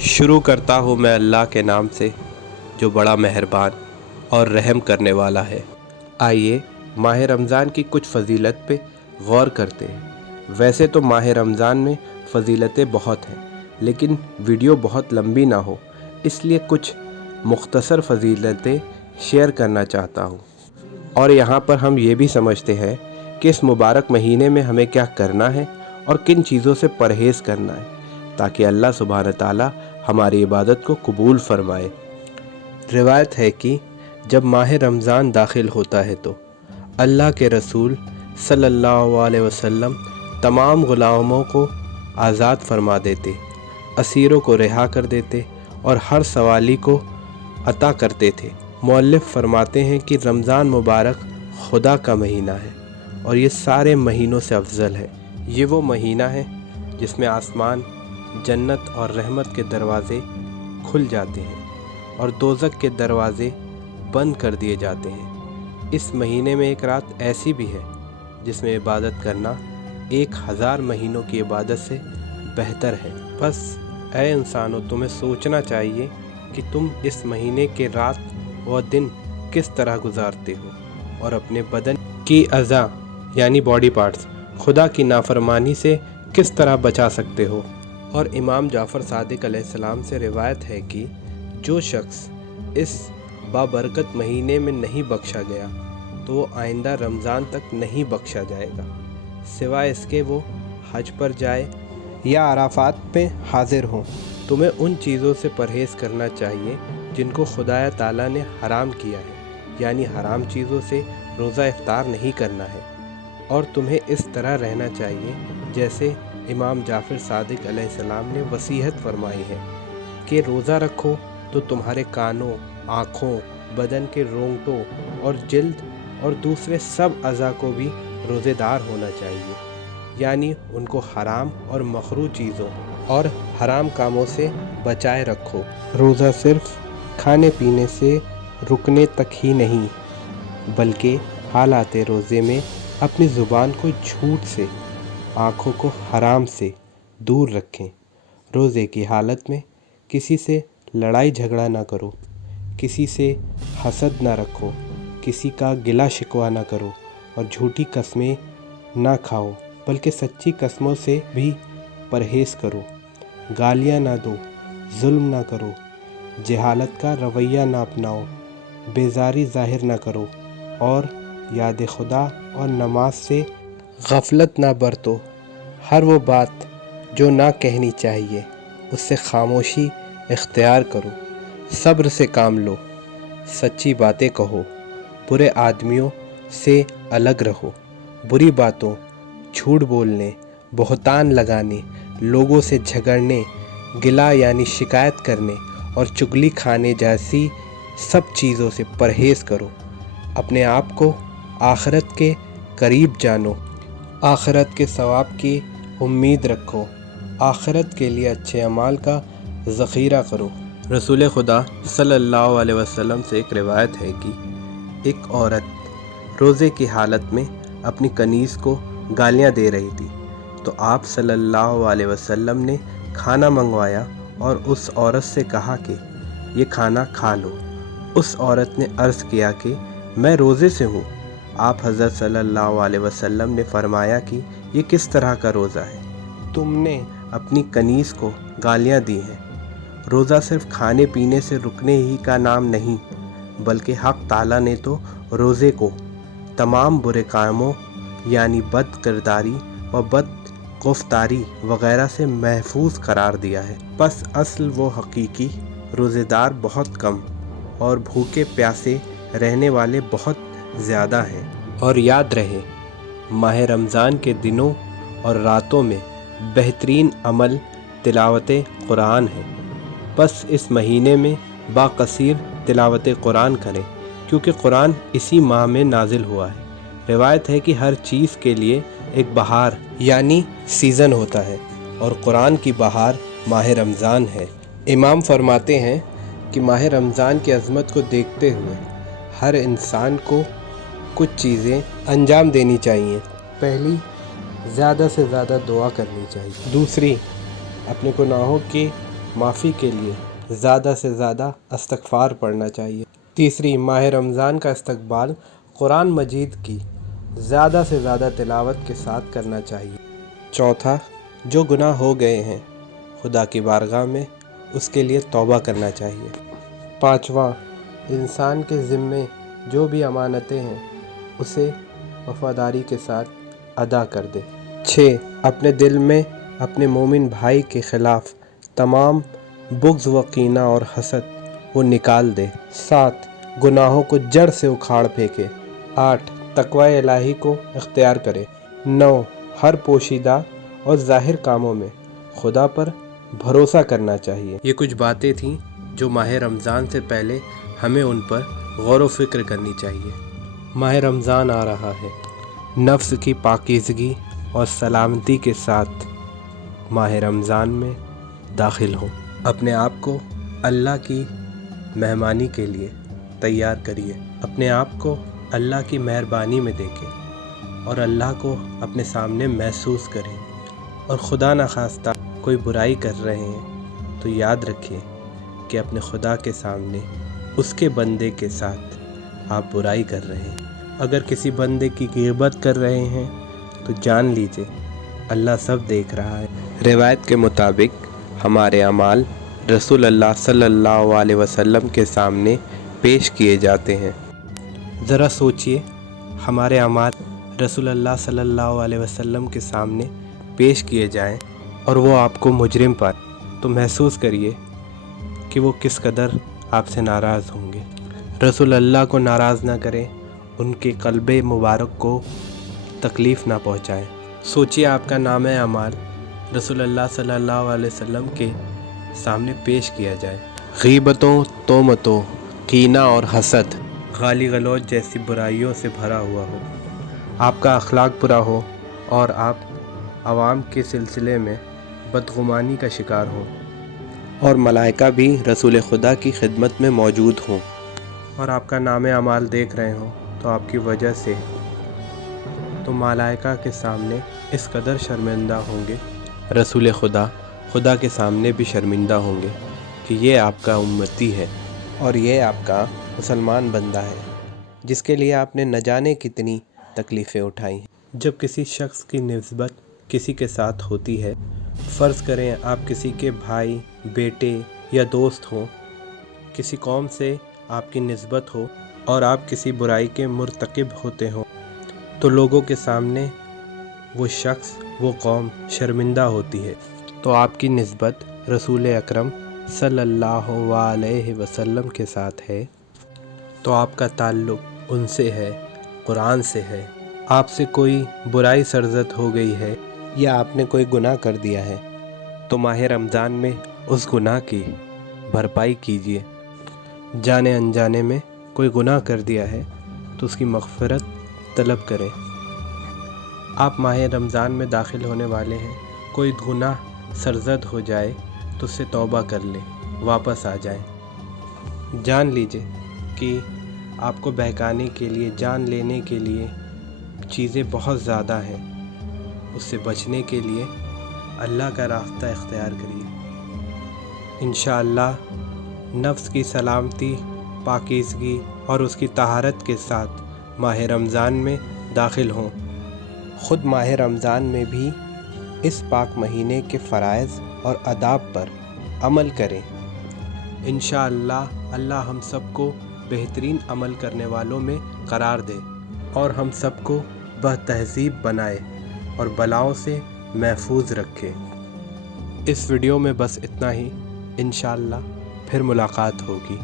شروع کرتا ہوں میں اللہ کے نام سے جو بڑا مہربان اور رحم کرنے والا ہے۔ آئیے ماہ رمضان کی کچھ فضیلت پہ غور کرتے ہیں۔ ویسے تو ماہ رمضان میں فضیلتیں بہت ہیں، لیکن ویڈیو بہت لمبی نہ ہو، اس لیے کچھ مختصر فضیلتیں شیئر کرنا چاہتا ہوں۔ اور یہاں پر ہم یہ بھی سمجھتے ہیں کہ اس مبارک مہینے میں ہمیں کیا کرنا ہے اور کن چیزوں سے پرہیز کرنا ہے تاکہ اللہ سبحانہ تعالیٰ ہماری عبادت کو قبول فرمائے۔ روایت ہے کہ جب ماہ رمضان داخل ہوتا ہے تو اللہ کے رسول صلی اللہ علیہ وسلم تمام غلاموں کو آزاد فرما دیتے، اسیروں کو رہا کر دیتے اور ہر سوالی کو عطا کرتے تھے۔ مؤلف فرماتے ہیں کہ رمضان مبارک خدا کا مہینہ ہے اور یہ سارے مہینوں سے افضل ہے۔ یہ وہ مہینہ ہے جس میں آسمان، جنت اور رحمت کے دروازے کھل جاتے ہیں اور دوزخ کے دروازے بند کر دیے جاتے ہیں۔ اس مہینے میں ایک رات ایسی بھی ہے جس میں عبادت کرنا 1000 مہینوں کی عبادت سے بہتر ہے۔ بس اے انسانوں، تمہیں سوچنا چاہیے کہ تم اس مہینے کے رات و دن کس طرح گزارتے ہو اور اپنے بدن کی اعضاء یعنی باڈی پارٹس خدا کی نافرمانی سے کس طرح بچا سکتے ہو۔ اور امام جعفر صادق علیہ السلام سے روایت ہے کہ جو شخص اس بابرکت مہینے میں نہیں بخشا گیا تو وہ آئندہ رمضان تک نہیں بخشا جائے گا، سوائے اس کے وہ حج پر جائے یا عرفات پہ حاضر ہوں۔ تمہیں ان چیزوں سے پرہیز کرنا چاہیے جن کو خدا تعالیٰ نے حرام کیا ہے، یعنی حرام چیزوں سے روزہ افطار نہیں کرنا ہے، اور تمہیں اس طرح رہنا چاہیے جیسے امام جعفر صادق علیہ السلام نے وصیت فرمائی ہے کہ روزہ رکھو تو تمہارے کانوں، آنکھوں، بدن کے رونگٹوں اور جلد اور دوسرے سب اعضاء کو بھی روزے دار ہونا چاہیے، یعنی ان کو حرام اور مکروہ چیزوں اور حرام کاموں سے بچائے رکھو۔ روزہ صرف کھانے پینے سے رکنے تک ہی نہیں، بلکہ حالات روزے میں اپنی زبان کو جھوٹ سے، آنکھوں کو حرام سے دور رکھیں۔ روزے کی حالت میں کسی سے لڑائی جھگڑا نہ کرو، کسی سے حسد نہ رکھو، کسی کا گلہ شکوہ نہ کرو اور جھوٹی قسمیں نہ کھاؤ، بلکہ سچی قسموں سے بھی پرہیز کرو۔ گالیاں نہ دو، ظلم نہ کرو، جہالت کا رویہ نہ اپناؤ، بیزاری ظاہر نہ کرو اور یاد خدا اور نماز سے غفلت نہ برتو۔ ہر وہ بات جو نہ کہنی چاہیے اس سے خاموشی اختیار کرو، صبر سے کام لو، سچی باتیں کہو، برے آدمیوں سے الگ رہو۔ بری باتوں، جھوٹ بولنے، بہتان لگانے، لوگوں سے جھگڑنے، گلہ یعنی شکایت کرنے اور چغلی کھانے جیسی سب چیزوں سے پرہیز کرو۔ اپنے آپ کو آخرت کے قریب جانو، آخرت کے ثواب کی امید رکھو، آخرت کے لیے اچھے اعمال کا ذخیرہ کرو۔ رسول خدا صلی اللہ علیہ وسلم سے ایک روایت ہے کہ ایک عورت روزے کی حالت میں اپنی کنیز کو گالیاں دے رہی تھی تو آپ صلی اللہ علیہ وسلم نے کھانا منگوایا اور اس عورت سے کہا کہ یہ کھانا کھا لو۔ اس عورت نے عرض کیا کہ میں روزے سے ہوں۔ آپ حضرت صلی اللہ علیہ وسلم نے فرمایا کہ یہ کس طرح کا روزہ ہے؟ تم نے اپنی کنیز کو گالیاں دی ہیں۔ روزہ صرف کھانے پینے سے رکنے ہی کا نام نہیں، بلکہ حق تعالیٰ نے تو روزے کو تمام برے کاموں یعنی بد کرداری و بد گفتاری وغیرہ سے محفوظ قرار دیا ہے۔ پس اصل وہ حقیقی روزے دار بہت کم اور بھوکے پیاسے رہنے والے بہت زیادہ ہیں۔ اور یاد رہے، ماہ رمضان کے دنوں اور راتوں میں بہترین عمل تلاوت قرآن ہے۔ بس اس مہینے میں باکثیر تلاوت قرآن کریں کیونکہ قرآن اسی ماہ میں نازل ہوا ہے۔ روایت ہے کہ ہر چیز کے لیے ایک بہار یعنی سیزن ہوتا ہے اور قرآن کی بہار ماہ رمضان ہے۔ امام فرماتے ہیں کہ ماہ رمضان کی عظمت کو دیکھتے ہوئے ہر انسان کو کچھ چیزیں انجام دینی چاہیے۔ پہلی، زیادہ سے زیادہ دعا کرنی چاہیے۔ دوسری، اپنے گناہوں کی معافی کے لیے زیادہ سے زیادہ استغفار پڑھنا چاہیے۔ تیسری، ماہ رمضان کا استقبال قرآن مجید کی زیادہ سے زیادہ تلاوت کے ساتھ کرنا چاہیے۔ چوتھا، جو گناہ ہو گئے ہیں خدا کی بارگاہ میں اس کے لیے توبہ کرنا چاہیے۔ پانچواں، انسان کے ذمے جو بھی امانتیں ہیں اسے وفاداری کے ساتھ ادا کر دے۔ 6، اپنے دل میں اپنے مومن بھائی کے خلاف تمام بغض و کینہ اور حسد وہ نکال دے۔ 7، گناہوں کو جڑ سے اکھاڑ پھینکے۔ 8، تقوی الہی کو اختیار کرے۔ 9، ہر پوشیدہ اور ظاہر کاموں میں خدا پر بھروسہ کرنا چاہیے۔ یہ کچھ باتیں تھیں جو ماہ رمضان سے پہلے ہمیں ان پر غور و فکر کرنی چاہیے۔ ماہ رمضان آ رہا ہے، نفس کی پاکیزگی اور سلامتی کے ساتھ ماہ رمضان میں داخل ہوں۔ اپنے آپ کو اللہ کی مہمانی کے لیے تیار کریے۔ اپنے آپ کو اللہ کی مہربانی میں دیکھیں اور اللہ کو اپنے سامنے محسوس کریں، اور خدا نخواستہ کوئی برائی کر رہے ہیں تو یاد رکھیں کہ اپنے خدا کے سامنے اس کے بندے کے ساتھ آپ برائی کر رہے ہیں۔ اگر کسی بندے کی غیبت کر رہے ہیں تو جان لیجئے اللہ سب دیکھ رہا ہے۔ روایت کے مطابق ہمارے اعمال رسول اللہ صلی اللہ علیہ وسلم کے سامنے پیش کیے جاتے ہیں۔ ذرا سوچئے، ہمارے اعمال رسول اللہ صلی اللہ علیہ وسلم کے سامنے پیش کیے جائیں اور وہ آپ کو مجرم پائے تو محسوس کریے کہ وہ کس قدر آپ سے ناراض ہوں گے۔ رسول اللہ کو ناراض نہ کریں، ان کے قلب مبارک کو تکلیف نہ پہنچائیں۔ سوچئے آپ کا نامہ اعمال رسول اللہ صلی اللہ علیہ وسلم کے سامنے پیش کیا جائے، غیبتوں، تہمتوں، کینہ اور حسد، گالی گلوچ جیسی برائیوں سے بھرا ہوا ہو، آپ کا اخلاق برا ہو اور آپ عوام کے سلسلے میں بدگمانی کا شکار ہوں، اور ملائکہ بھی رسول خدا کی خدمت میں موجود ہوں اور آپ کا نامہ اعمال دیکھ رہے ہوں تو آپ کی وجہ سے تو ملائکہ کے سامنے اس قدر شرمندہ ہوں گے، رسول خدا کے سامنے بھی شرمندہ ہوں گے کہ یہ آپ کا امتی ہے اور یہ آپ کا مسلمان بندہ ہے جس کے لیے آپ نے نہ جانے کتنی تکلیفیں اٹھائی ہیں۔ جب کسی شخص کی نسبت کسی کے ساتھ ہوتی ہے، فرض کریں آپ کسی کے بھائی، بیٹے یا دوست ہوں، کسی قوم سے آپ کی نسبت ہو اور آپ کسی برائی کے مرتکب ہوتے ہوں تو لوگوں کے سامنے وہ شخص، وہ قوم شرمندہ ہوتی ہے، تو آپ کی نسبت رسول اکرم صلی اللہ علیہ وسلم کے ساتھ ہے تو آپ کا تعلق ان سے ہے، قرآن سے ہے۔ آپ سے کوئی برائی سرزد ہو گئی ہے یا آپ نے کوئی گناہ کر دیا ہے تو ماہ رمضان میں اس گناہ کی بھرپائی کیجیے۔ جانے انجانے میں کوئی گناہ کر دیا ہے تو اس کی مغفرت طلب کریں۔ آپ ماہ رمضان میں داخل ہونے والے ہیں، کوئی گناہ سرزد ہو جائے تو اس سے توبہ کر لیں، واپس آ جائیں۔ جان لیجئے کہ آپ کو بہکانے کے لیے، جان لینے کے لیے چیزیں بہت زیادہ ہیں، اس سے بچنے کے لیے اللہ کا راستہ اختیار کریے۔ انشاءاللہ نفس کی سلامتی، پاکیزگی اور اس کی طہارت کے ساتھ ماہ رمضان میں داخل ہوں۔ خود ماہ رمضان میں بھی اس پاک مہینے کے فرائض اور آداب پر عمل کریں۔ انشاءاللہ اللہ ہم سب کو بہترین عمل کرنے والوں میں قرار دے اور ہم سب کو بتہذیب بنائے اور بلاؤں سے محفوظ رکھے۔ اس ویڈیو میں بس اتنا ہی، انشاءاللہ پھر ملاقات ہوگی۔